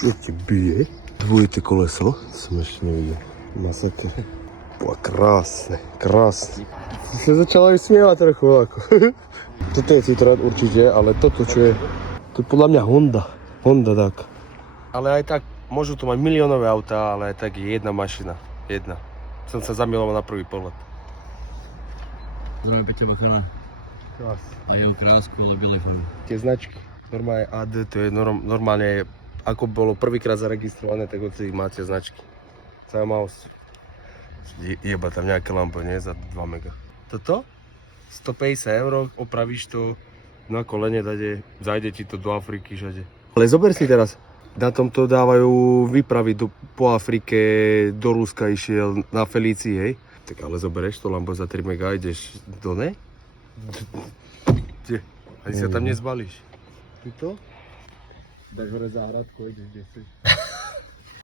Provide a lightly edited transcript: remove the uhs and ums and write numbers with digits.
Čo ti bije? Dvojité koleso, som ešte nevidel. Masaker. Bola krásne, krásne. Sa začala aj smievať trochu ako. Toto je Citroen určite, ale toto čo je, to je podľa mňa Honda. Honda tak. Ale aj tak, môžu tu mať miliónové autá, ale aj tak je jedna mašina. Jedna. Som sa zamiloval na prvý pohľad. Zdravím Peťa Bachana. Krás. A jeho krásku, ale bielej farby. Tie značky, normálne AD, to je normálne, ako bolo prvýkrát zaregistrované, tak od si máte značky. Zaujímavosť. Jeba tam nejaké lampo, nie? Za 2 mega. Toto? 150 €, opravíš to na kolene, zajde ti to do Afriky, žade. Ale zober si teraz, na tomto dávajú výpravy po Afrike, do Ruska išiel na Felícii, hej? Tak ale zoberieš to lampo za 3 mega a ideš do ne? Kde? Ani sa tam nezbalíš. Tuto? Dáš hore záhradku, ideš kde si.